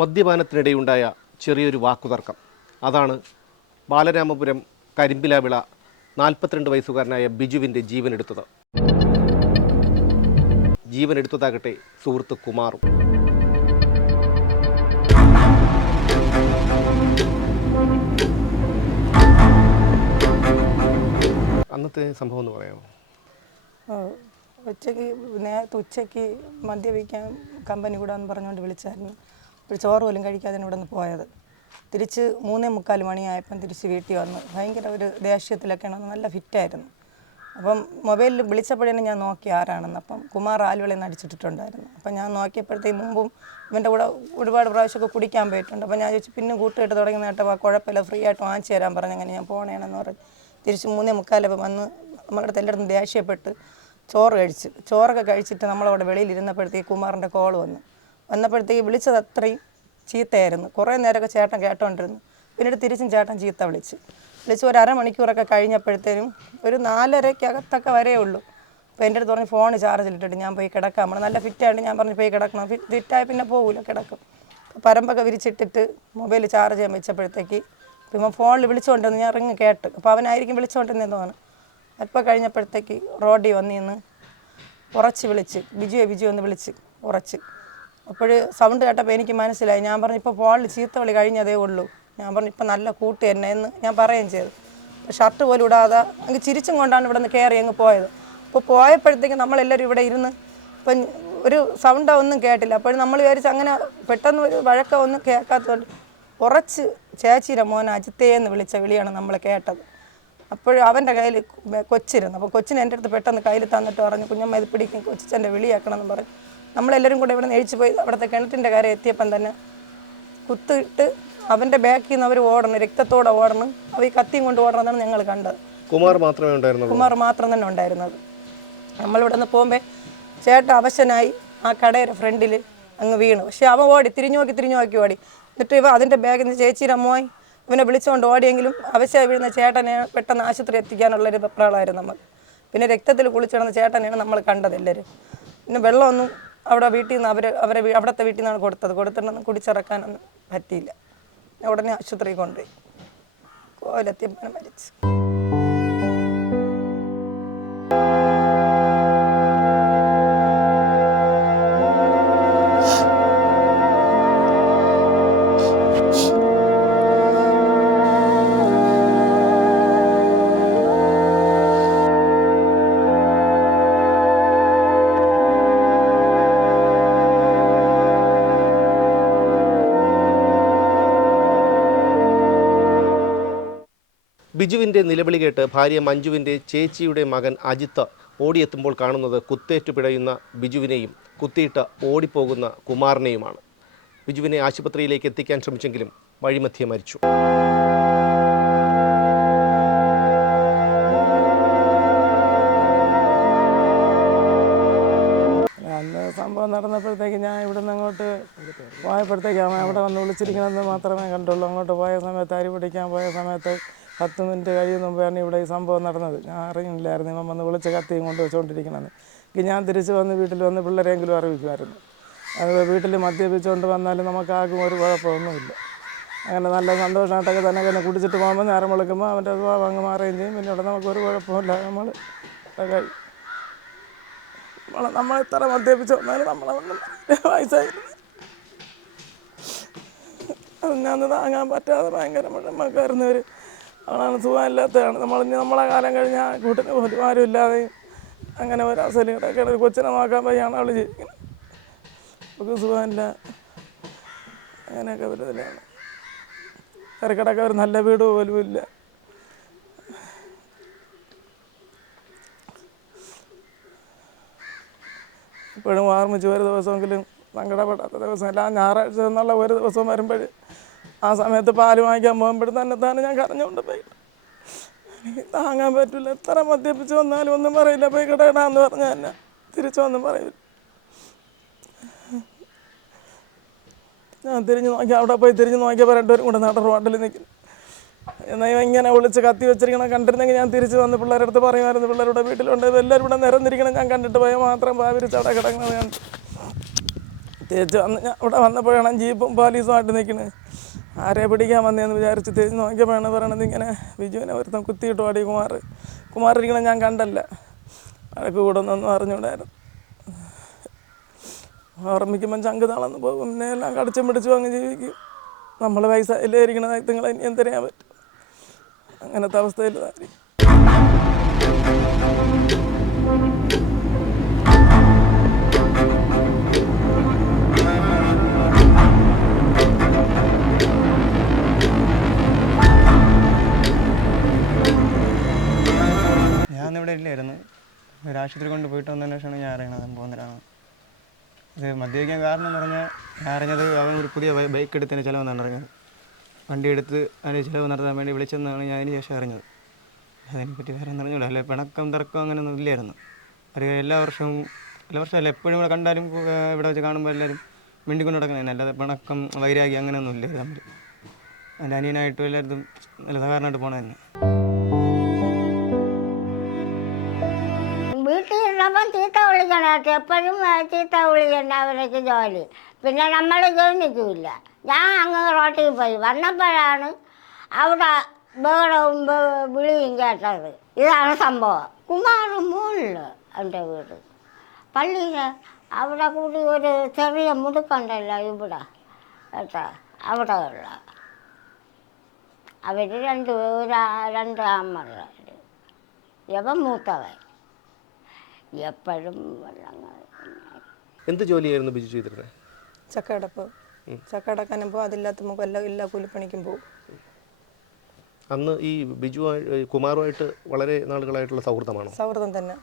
മദ്യപാനത്തിനിടെയുണ്ടായ ചെറിയൊരു വാക്കുതർക്കം. അതാണ് ബാലരാമപുരം കരിമ്പിലാവിള 42 വയസ്സുകാരനായ ബിജുവിൻ്റെ ജീവനെടുത്തത്. ജീവനെടുത്തതാകട്ടെ സുഹൃത്ത് കുമാറും. അന്നത്തെ സംഭവം എന്ന് പറയാമോ? ഉച്ചയ്ക്ക് മദ്യപിക്കാൻ കമ്പനി കൂടാന്ന് പറഞ്ഞുകൊണ്ട് വിളിച്ചായിരുന്നു. ഒരു ചോറ് പോലും കഴിക്കാതെ ഇവിടെ നിന്ന് പോയത്. തിരിച്ച് 3:45 മണിയായപ്പം തിരിച്ച് വീട്ടിൽ വന്നു. ഭയങ്കര ഒരു ദേഷ്യത്തിലൊക്കെയാണ്, നല്ല ഫിറ്റായിരുന്നു. അപ്പം മൊബൈലിൽ വിളിച്ചപ്പോഴേ ഞാൻ നോക്കി ആരാണെന്ന്. അപ്പം കുമാർ ആലുവളയിൽ നിന്ന് അടിച്ചിട്ടിട്ടുണ്ടായിരുന്നു. അപ്പം ഞാൻ നോക്കിയപ്പോഴത്തേക്ക് മുമ്പും ഇവൻ്റെ കൂടെ ഒരുപാട് പ്രാവശ്യമൊക്കെ കുടിക്കാൻ പോയിട്ടുണ്ട്. അപ്പം ഞാൻ ചോദിച്ചു പിന്നെ കൂട്ടുകെട്ട് തുടങ്ങി നേട്ടം കുഴപ്പമില്ല, ഫ്രീ ആയിട്ട് വാങ്ങിച്ചു തരാൻ പറഞ്ഞു. അങ്ങനെ ഞാൻ പോകണേണെന്ന് പറഞ്ഞ് തിരിച്ച് 3:45 വന്ന് നമ്മുടെ അടുത്ത് എല്ലായിടത്തും ദേഷ്യപ്പെട്ട് ചോറൊക്കെ കഴിച്ചിട്ട് നമ്മളവിടെ വെളിയിലിരുന്നപ്പോഴത്തേക്ക് കുമാറിൻ്റെ കോൾ വന്നപ്പോഴത്തേക്ക് വിളിച്ചത് അത്രയും ചീത്തയായിരുന്നു. കുറേ നേരമൊക്കെ ചേട്ടൻ കേട്ടോണ്ടിരുന്നു. പിന്നീട് തിരിച്ചും ചേട്ടൻ ചീത്ത വിളിച്ച് ഒരു അരമണിക്കൂറൊക്കെ കഴിഞ്ഞപ്പോഴത്തേനും ഒരു 4:30 വരേ ഉള്ളൂ. അപ്പോൾ എൻ്റെ അടുത്ത് പറഞ്ഞ് ഫോൺ ചാർജിലിട്ടിട്ട് ഞാൻ പോയി കിടക്കാം. നമ്മൾ നല്ല ഫിറ്റായിട്ട് ഞാൻ പറഞ്ഞു പോയി കിടക്കണം. ഫിറ്റായി പിന്നെ പോകില്ല, കിടക്കും. പരമ്പൊക്കെ വിരിച്ചിട്ടിട്ട് മൊബൈൽ ചാർജ് ചെയ്യാൻ വെച്ചപ്പോഴത്തേക്ക് ഇപ്പം ഫോണിൽ വിളിച്ചുകൊണ്ടിരുന്നു. ഞാൻ റിങ് കേട്ട്. അപ്പോൾ അവനായിരിക്കും വിളിച്ചുകൊണ്ടിരുന്നതെന്ന്. അപ്പോൾ കഴിഞ്ഞപ്പോഴത്തേക്ക് റോഡിൽ വന്നിന്ന് ഉറച്ച് വിളിച്ച് ബിജു എന്ന് വിളിച്ച് ഉറച്ച്. അപ്പോൾ സൗണ്ട് കേട്ടപ്പോൾ എനിക്ക് മനസ്സിലായി. ഞാൻ പറഞ്ഞു ഇപ്പോൾ ഫോണിൽ ചീത്ത വിളി കഴിഞ്ഞതേ ഉള്ളൂ. ഞാൻ പറഞ്ഞു ഇപ്പം നല്ല കൂട്ട് തന്നെ എന്ന് ഞാൻ പറയുകയും ചെയ്തു. ഷർട്ട് പോലും ഇടാതെ അങ്ങ് ചിരിച്ചും കൊണ്ടാണ് ഇവിടെ നിന്ന് കയറി അങ്ങ് പോയത്. അപ്പോൾ പോയപ്പോഴത്തേക്ക് നമ്മളെല്ലാവരും ഇവിടെ ഇരുന്ന് ഇപ്പം ഒരു സൗണ്ട് ഒന്നും കേട്ടില്ല. അപ്പോൾ നമ്മൾ വിചാരിച്ച് അങ്ങനെ പെട്ടെന്ന് ഒരു വഴക്കം ഒന്നും കേൾക്കാത്തതുകൊണ്ട് ഉറച്ച് ചേച്ചിയുടെ മോൻ അജിത്തേന്ന് വിളിച്ച വിളിയാണ് നമ്മൾ കേട്ടത്. അപ്പോൾ അവൻ്റെ കയ്യിൽ കൊച്ചിരുന്നു. അപ്പോൾ കൊച്ചിന് എൻ്റെ അടുത്ത് പെട്ടെന്ന് കയ്യിൽ തന്നിട്ട് പറഞ്ഞു കുഞ്ഞമ്മ ഇത് പിടിക്കും, കൊച്ചിൻ്റെ വിളിയാക്കണം എന്ന് പറഞ്ഞു. നമ്മളെല്ലാവരും കൂടെ ഇവിടെ നിന്ന് എഴിച്ച് പോയി അവിടുത്തെ കിണറ്റിൻ്റെ കര എത്തിയപ്പം തന്നെ കുത്തിയിട്ട് അവൻ്റെ ബാക്കിൽ നിന്ന് അവർ ഓടണം, രക്തത്തോടെ ഓടണം. അവർ ഈ കത്തിയും കൊണ്ട് ഓടണമെന്നാണ് ഞങ്ങൾ കണ്ടത്. കുമാർ മാത്രം തന്നെ ഉണ്ടായിരുന്നത്. നമ്മളിവിടെ നിന്ന് പോകുമ്പോൾ ചേട്ടൻ അവശനായി ആ കടയുടെ ഫ്രണ്ടിൽ അങ്ങ് വീണു. പക്ഷെ അവൻ ഓടി തിരിഞ്ഞു നോക്കി ഓടി. എന്നിട്ട് അതിൻ്റെ ബാഗിൽ നിന്ന് ചേച്ചിയുടെ അമ്മോയി ഇവനെ വിളിച്ചുകൊണ്ട് ഓടിയെങ്കിലും അവശയായി വീഴുന്ന ചേട്ടനെ പെട്ടെന്ന് ആശുപത്രി എത്തിക്കാനുള്ളൊരു വെപ്രാളമായിരുന്നു നമ്മൾ. പിന്നെ രക്തത്തിൽ കുളിച്ചിടുന്ന ചേട്ടനെയാണ് നമ്മൾ കണ്ടത് എല്ലാവരും. പിന്നെ വെള്ളമൊന്നും അവിടെ വീട്ടിൽ നിന്ന് അവിടുത്തെ വീട്ടിൽ നിന്നാണ് കൊടുത്തിട്ടൊന്നും കുടിച്ചിറക്കാനൊന്നും പറ്റിയില്ല. ഉടനെ ആശുപത്രിയിൽ കൊണ്ടുപോയി. കോവിലെത്തിയപ്പോൾ മരിച്ചു. ബിജുവിൻ്റെ നിലവിളി കേട്ട് ഭാര്യ മഞ്ജുവിൻ്റെ ചേച്ചിയുടെ മകൻ അജിത്ത് ഓടിയെത്തുമ്പോൾ കാണുന്നത് കുത്തേറ്റു പിടയുന്ന ബിജുവിനെയും കുത്തിയിട്ട് ഓടിപ്പോകുന്ന കുമാറിനെയുമാണ്. ബിജുവിനെ ആശുപത്രിയിലേക്ക് എത്തിക്കാൻ ശ്രമിച്ചെങ്കിലും വഴിമധ്യേ മരിച്ചു. അന്ന് സംഭവം നടന്നപ്പോഴത്തേക്ക് ഞാൻ ഇവിടെ നിന്ന് അങ്ങോട്ട് പോയപ്പോഴത്തേക്ക് അവൻ അവിടെ വന്ന് വിളിച്ചിരിക്കണമെന്ന് മാത്രമേ കണ്ടുള്ളൂ. അങ്ങോട്ട് പോയ സമയത്ത് അരി പിടിക്കാൻ പോയ സമയത്ത് 10 മിനിറ്റ് കഴിയും മുമ്പാണ് ഇവിടെ ഈ സംഭവം നടന്നത്. ഞാൻ അറിയില്ലായിരുന്നു ഇവൻ വന്ന് വിളിച്ച് കത്തിയും കൊണ്ട് വെച്ചുകൊണ്ടിരിക്കണമെന്ന്. ഞാൻ തിരിച്ച് വന്ന് വീട്ടിൽ വന്ന് പിള്ളേരെങ്കിലും അറിയിക്കുമായിരുന്നു. അത് വീട്ടിൽ മദ്യപിച്ചുകൊണ്ട് വന്നാലും നമുക്കാർക്കും ഒരു കുഴപ്പമൊന്നുമില്ല. അങ്ങനെ നല്ല സന്തോഷമായിട്ടൊക്കെ തന്നെ കുടിച്ചിട്ട് പോകുമ്പോൾ നേരം വിളിക്കുമ്പോൾ അവൻ്റെ സ്വഭാവം അങ്ങ് മാറുകയും ചെയ്യും. പിന്നെ ഇവിടെ നമുക്കൊരു കുഴപ്പമില്ല. നമ്മൾ ഇത്ര മദ്യപിച്ച് വന്നാലും നമ്മളൊന്നും വയസ്സായിരുന്നു. ഞാൻ താങ്ങാൻ പറ്റാതെ ഭയങ്കര മുഴമക്കാരുന്നവർ അവളാണ്, സുഖമില്ലാത്തതാണ്. നമ്മളെ കാലം കഴിഞ്ഞാൽ കൂട്ടിന് പോലും ആരും ഇല്ലാതെ അങ്ങനെ ഒരവസരം കിടക്കുകയാണ്. ഒരു കൊച്ചിനെ നോക്കാൻ പോയാണ് അവൾ ജീവിക്കുന്നത്. നമുക്ക് സുഖമില്ല, അങ്ങനെയൊക്കെ വരുന്നതിലാണ്. ഇറക്കിടയ്ക്ക് ഒരു നല്ല വീട് പോലും ഇല്ല. ഇപ്പോഴും ഓർമ്മിച്ച് ഒരു ദിവസമെങ്കിലും സങ്കടപ്പെടാത്ത ദിവസം എല്ലാം ഞായറാഴ്ച എന്നുള്ള ഒരു ദിവസം വരുമ്പോൾ ആ സമയത്ത് പാല് വാങ്ങിക്കാൻ പോകുമ്പോഴും തന്നെ ഞാൻ കരഞ്ഞുകൊണ്ട് പോയി. എനിക്ക് താങ്ങാൻ പറ്റില്ല. എത്ര മദ്യപ്പിച്ച് വന്നാലും ഒന്നും പറയില്ല. പോയി കിടയിടാന്ന് പറഞ്ഞാൽ തന്നെ തിരിച്ചൊന്നും പറയില്ല. ഞാൻ അവിടെ പോയി തിരിഞ്ഞ് നോക്കിയപ്പോൾ രണ്ടുപേരും കൂടെ നട റോഡിൽ നിൽക്കുന്നു. എന്നാൽ ഇങ്ങനെ വിളിച്ച് കത്തി വെച്ചിരിക്കണം കണ്ടിരുന്നെങ്കിൽ ഞാൻ തിരിച്ച് വന്ന് പിള്ളേരുടെ അടുത്ത് പറയുമായിരുന്നു. പിള്ളേരുടെ വീട്ടിലുണ്ട് എല്ലാവരും ഇവിടെ നിരന്നിരിക്കണം. ഞാൻ കണ്ടിട്ട് പോയാൽ മാത്രം ഭാവിരിച്ച് അവിടെ കിടക്കുന്നത് കണ്ട് തേച്ച് വന്ന് ഞാൻ ഇവിടെ വന്നപ്പോഴാണ് ജീപ്പും പോലീസുമായിട്ട് നിൽക്കുന്നത്. ആരെ പിടിക്കാൻ വന്നതെന്ന് വിചാരിച്ച് തേച്ച് നോക്കിയപ്പോഴാണ് പറയണത് ഇങ്ങനെ ബിജുവിനെ ഒരുത്തം കുത്തിയിട്ട് പാടി കുമാർ ഇരിക്കണം ഞാൻ കണ്ടല്ല. അതൊക്കെ കൂടെ ഒന്നൊന്നും അറിഞ്ഞൂടായിരുന്നു. ഓർമ്മിക്കുമ്പം ചങ്ക് തളർന്ന് പോകും. പിന്നെ എല്ലാം കടിച്ചും പിടിച്ചും അങ്ങ് ജീവിക്കും. നമ്മൾ പൈസ ഇല്ലേ ഇരിക്കണ നിങ്ങളെ ഇനി എന്തറിയാൻ പറ്റും? അങ്ങനത്തെ അവസ്ഥയിൽ ഞാനിവിടെ ഇല്ലായിരുന്നു. ഒരു ആശുപത്രി കൊണ്ട് പോയിട്ട് വന്നതിന് ശേഷമാണ് ഞാൻ അറിയണത് സംഭവത്തിലാണ്. ഇത് മദ്യപിക്കാൻ കാരണം എന്ന് പറഞ്ഞാൽ ഞാൻ അറിഞ്ഞത് അവൻ ഒരു പുതിയ ബൈക്ക് എടുത്തതിന് ചിലവെന്നാണ് അറിഞ്ഞത്. വണ്ടി എടുത്ത് അതിന് ചിലവ് നടത്താൻ വേണ്ടി വിളിച്ചെന്നാണ് ഞാൻ അതിന് ശേഷം അറിഞ്ഞത്. അതിനെപ്പറ്റി വേറെ ഒന്നും അറിഞ്ഞൂടാ. അല്ലെ പിണക്കം തർക്കം അങ്ങനെയൊന്നും ഇല്ലായിരുന്നു. ഒരു എല്ലാ വർഷവും അല്ല എപ്പോഴും ഇവിടെ കണ്ടാലും ഇവിടെ വെച്ച് കാണുമ്പോൾ എല്ലാവരും മിണ്ടിക്കൊണ്ട് നടക്കുന്നതന്നെ. അല്ലാതെ പിണക്കം വൈരാഗ്യം അങ്ങനെയൊന്നും ഇല്ല തമ്മിൽ. എൻ്റെ അനിയനായിട്ടും എല്ലായിടത്തും നല്ല സഹകരണമായിട്ട് പോണതന്നെ. വീട്ടിലുള്ളപ്പം ചീത്ത വിളിക്കണം. എപ്പോഴും ചീത്ത വിളിക്കണ്ട അവരൊക്കെ ജോലി. പിന്നെ നമ്മൾ ഗവനിക്കില്ല. ഞാൻ അങ്ങ് റോട്ടിൽ പോയി വന്നപ്പോഴാണ് അവിടെ ബഹളവും വിളിയും കേട്ടത്. ഇതാണ് സംഭവം. കുമാർ മുകളിൽ എൻ്റെ വീട് പള്ളിയിൽ അവിടെ കൂടി ഒരു ചെറിയ മുടുക്കുണ്ടല്ലോ ഇവിടെ കേട്ടോ. അവിടെ ഉള്ള അവർ രണ്ട് അമ്മ ഇവൻ മൂത്തവൻ എപ്പോഴും എന്ത് ജോലിയായിരുന്നു ബിജു ചെയ്തിരുന്നത്? ചക്കടപ്പ് ചക്കടക്കാനും പോകും. അതില്ലാത്ത മുഖം എല്ലാ കൂലിപ്പണിക്കും പോകും. അന്ന് ഈ ബിജു കുമാറുമായിട്ട് വളരെ നാളുകളായിട്ടുള്ള സൗഹൃദമാണോ? സൗഹൃദം തന്നെ.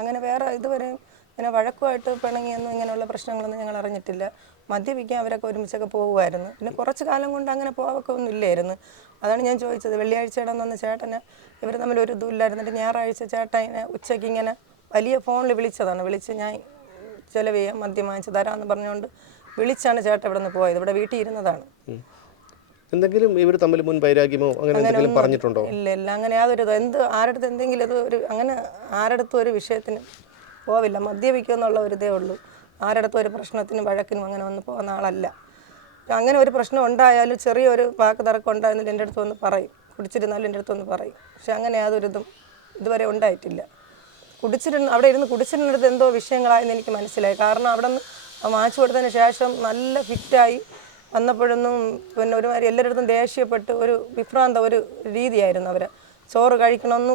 അങ്ങനെ വേറെ ഇതുവരെ ഇങ്ങനെ വഴക്കുമായിട്ട് പിണങ്ങിയൊന്നും ഇങ്ങനെയുള്ള പ്രശ്നങ്ങളൊന്നും ഞങ്ങൾ അറിഞ്ഞിട്ടില്ല. മദ്യപിക്കാൻ അവരൊക്കെ ഒരുമിച്ചൊക്കെ പോകുമായിരുന്നു. പിന്നെ കുറച്ച് കാലം കൊണ്ട് അങ്ങനെ പോവൊക്കെ ഒന്നും ഇല്ലായിരുന്നു. അതാണ് ഞാൻ ചോദിച്ചത്. വെള്ളിയാഴ്ചയുടെ വന്ന ചേട്ടന് ഇവർ തമ്മിൽ ഒരു ഇതും ഇല്ലായിരുന്നിട്ട് ഞായറാഴ്ച ചേട്ടൻ ഉച്ചയ്ക്ക് ഇങ്ങനെ വലിയ ഫോണിൽ വിളിച്ചതാണ്. വിളിച്ച് ഞാൻ ചിലവ് ചെയ്യാം, മദ്യം വാങ്ങിച്ച് തരാമെന്ന് പറഞ്ഞുകൊണ്ട് വിളിച്ചാണ് ചേട്ടൻ ഇവിടെ നിന്ന് പോയത്. ഇവിടെ വീട്ടിൽ ഇരുന്നതാണ്. എന്തെങ്കിലും ഇവർ തമ്മിൽ മുൻ വൈരാഗ്യമോ അങ്ങനെ എന്തെങ്കിലും പറഞ്ഞിട്ടുണ്ടോ? ഇല്ല. അങ്ങനെ യാതൊരു ആരടുത്ത് എന്തെങ്കിലും അങ്ങനെ ആരടുത്തും ഒരു വിഷയത്തിന് പോവില്ല. മദ്യപിക്കുക എന്നുള്ള ഒരു ഇതേ ഉള്ളൂ. ആരടുത്തും ഒരു പ്രശ്നത്തിനും വഴക്കിനും അങ്ങനെ വന്ന് പോകുന്ന ആളല്ല. അങ്ങനെ ഒരു പ്രശ്നം ഉണ്ടായാലും ചെറിയൊരു വാക്ക് തർക്കം ഉണ്ടായിരുന്നില്ല എൻ്റെ അടുത്ത് വന്ന് പറയും. കുടിച്ചിരുന്നാലും എൻ്റെ അടുത്ത് വന്ന് പറയും. പക്ഷെ അങ്ങനെ യാതൊരു ഇതുവരെ ഉണ്ടായിട്ടില്ല. അവിടെ ഇരുന്ന് കുടിച്ചിരുന്നിടത്ത് എന്തോ വിഷയങ്ങളായെന്ന് എനിക്ക് മനസ്സിലായി. കാരണം അവിടെ നിന്ന് വാങ്ങിച്ചു കൊടുത്തതിന് ശേഷം നല്ല ഫിറ്റായി വന്നപ്പോഴൊന്നും പിന്നെ ഒരുമാതിരി എല്ലാവരുടെ ദേഷ്യപ്പെട്ട് ഒരു വിഭ്രാന്ത ഒരു രീതിയായിരുന്നു. അവർ ചോറ് കഴിക്കണമെന്ന്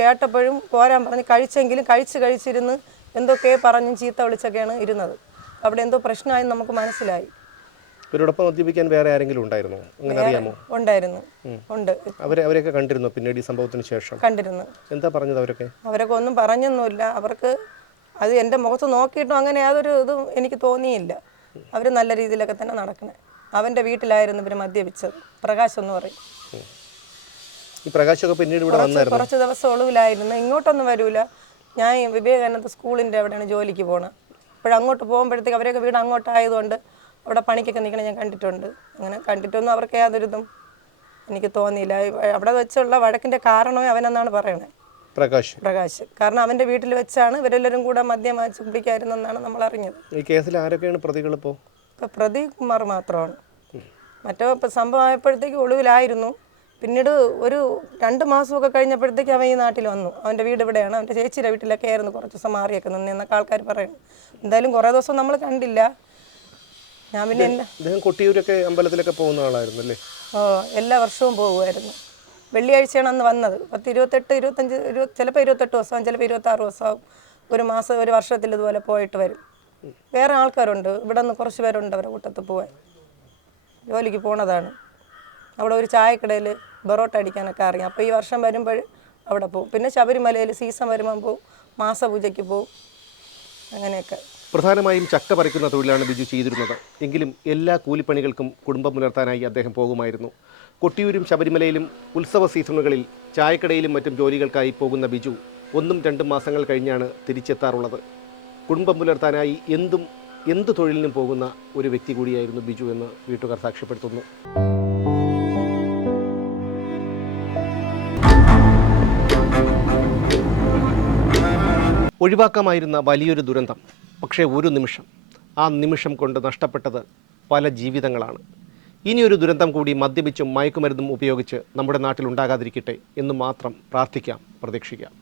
കേട്ടപ്പോഴും പോരാൻ പറഞ്ഞ് കഴിച്ചെങ്കിലും കഴിച്ചിരുന്ന് എന്തൊക്കെ പറഞ്ഞും ചീത്ത വിളിച്ചൊക്കെയാണ് ഇരുന്നത്. അവിടെ എന്തോ പ്രശ്നമായെന്ന് നമുക്ക് മനസ്സിലായി. ഇവരോടൊപ്പം മദ്യപിക്കാൻ വേറെ ആരെങ്കിലും ഉണ്ടായിരുന്നോ? അങ്ങനെ അറിയാമോ? ഉണ്ടായിരുന്നു. അവരെയൊക്കെ കണ്ടിരുന്നു പിന്നീട് ഈ സംഭവത്തിന് ശേഷം? കണ്ടിരുന്നു. എന്താ പറഞ്ഞത് അവരൊക്കെ ഒന്നും പറഞ്ഞൊന്നുമില്ല. അവർക്ക് അത് എൻ്റെ മുഖത്ത് നോക്കിയിട്ടും അങ്ങനെ യാതൊരു ഇതും എനിക്ക് തോന്നിയില്ല. അവർ നല്ല രീതിയിലൊക്കെ തന്നെ നടക്കണേ. അവൻ്റെ വീട്ടിലായിരുന്നു ഇവർ മദ്യപിച്ചത്. പ്രകാശ് എന്ന് പറയും. ഈ പ്രകാശൊക്കെ പിന്നീട് ഇവിടെ വന്നായിരുന്നു. കുറച്ച് ദിവസം ഒളിവിലായിരുന്നു. ഇങ്ങോട്ടൊന്നും വരൂല. ഞാൻ വിവേകാനന്ദ സ്കൂളിൻ്റെ അവിടെയാണ് ജോലിക്ക് പോകണം. അപ്പോഴങ്ങോട്ട് പോകുമ്പോഴത്തേക്ക് അവരൊക്കെ വീട് അങ്ങോട്ടായതുകൊണ്ട് അവിടെ പണിക്കൊക്കെ നിൽക്കണം ഞാൻ കണ്ടിട്ടുണ്ട്. അങ്ങനെ കണ്ടിട്ടൊന്നും അവർക്ക് യാതൊരിതും എനിക്ക് തോന്നിയില്ല. അവിടെ വെച്ചുള്ള വഴക്കിൻ്റെ കാരണമേ അവനെന്നാണ് പറയണത്. പ്രകാശ്. കാരണം അവൻ്റെ വീട്ടിൽ വെച്ചാണ് ഇവരെല്ലാവരും കൂടെ മദ്യം വാങ്ങിച്ച് കുടിക്കായിരുന്നെന്നാണ് നമ്മൾ അറിഞ്ഞത്. ഈ കേസിൽ ആരൊക്കെയാണ് പ്രതികൾ? ഇപ്പോൾ പ്രതി കുമാർ മാത്രമാണ്. മറ്റോ ഇപ്പം സംഭവമായപ്പോഴത്തേക്ക് ഒളിവിലായിരുന്നു. പിന്നീട് ഒരു 2 മാസമൊക്കെ കഴിഞ്ഞപ്പോഴത്തേക്ക് അവൻ ഈ നാട്ടിൽ വന്നു. അവൻ്റെ വീട് ഇവിടെയാണ്. അവൻ്റെ ചേച്ചിയുടെ വീട്ടിലൊക്കെ ആയിരുന്നു കുറച്ച് ദിവസം മാറിയൊക്കെ നിന്നൊക്കെ ആൾക്കാർ പറയുന്നു. എന്തായാലും കുറേ ദിവസം നമ്മൾ കണ്ടില്ല. ഞാൻ പിന്നെ കൊട്ടിയൂരൊക്കെ അമ്പലത്തിലൊക്കെ പോകുന്ന ആളായിരുന്നു അല്ലേ? എല്ലാ വർഷവും പോകുമായിരുന്നു. വെള്ളിയാഴ്ചയാണ് അന്ന് വന്നത്. 28, 25, ചിലപ്പോൾ 28 ദിവസവും ചിലപ്പോൾ 26 ദിവസവും ഒരു മാസം ഒരു വർഷത്തിൽ ഇതുപോലെ പോയിട്ട് വരും. വേറെ ആൾക്കാരുണ്ട് ഇവിടെ നിന്ന് കുറച്ച് പേരുണ്ട് അവരുടെ കൂട്ടത്തിൽ പോകാൻ. ജോലിക്ക് പോണതാണ്. അവിടെ ഒരു ചായക്കടയിൽ ബൊറോട്ട അടിക്കാനൊക്കെ അറിയാം. അപ്പോൾ ഈ വർഷം വരുമ്പോൾ അവിടെ പോകും. പിന്നെ ശബരിമലയിൽ സീസൺ വരുമ്പം പോവും, മാസപൂജയ്ക്ക് പോവും. അങ്ങനെയൊക്കെ. പ്രധാനമായും ചക്ക പറിക്കുന്ന തൊഴിലാണ് ബിജു ചെയ്തിരുന്നത്. എങ്കിലും എല്ലാ കൂലിപ്പണികൾക്കും കുടുംബം പുലർത്താനായി അദ്ദേഹം പോകുമായിരുന്നു. കൊട്ടിയൂരും ശബരിമലയിലും ഉത്സവ സീസണുകളിൽ ചായക്കടയിലും മറ്റും ജോലികൾക്കായി പോകുന്ന ബിജു 1-2 മാസങ്ങൾ കഴിഞ്ഞാണ് തിരിച്ചെത്താറുള്ളത്. കുടുംബം പുലർത്താനായി എന്ത് തൊഴിലിനും പോകുന്ന ഒരു വ്യക്തി കൂടിയായിരുന്നു ബിജു എന്ന് വീട്ടുകാർ സാക്ഷ്യപ്പെടുത്തുന്നു. ഒഴിവാക്കാമായിരുന്ന വലിയൊരു ദുരന്തം. പക്ഷേ ഒരു നിമിഷം ആ നിമിഷം കൊണ്ട് നഷ്ടപ്പെട്ടത് പല ജീവിതങ്ങളാണ്. ഇനിയൊരു ദുരന്തം കൂടി മദ്യപിച്ചും മയക്കുമരുന്നും ഉപയോഗിച്ച് നമ്മുടെ നാട്ടിൽ ഉണ്ടാകാതിരിക്കട്ടെ എന്ന് മാത്രം പ്രാർത്ഥിക്കാം, പ്രതീക്ഷിക്കാം.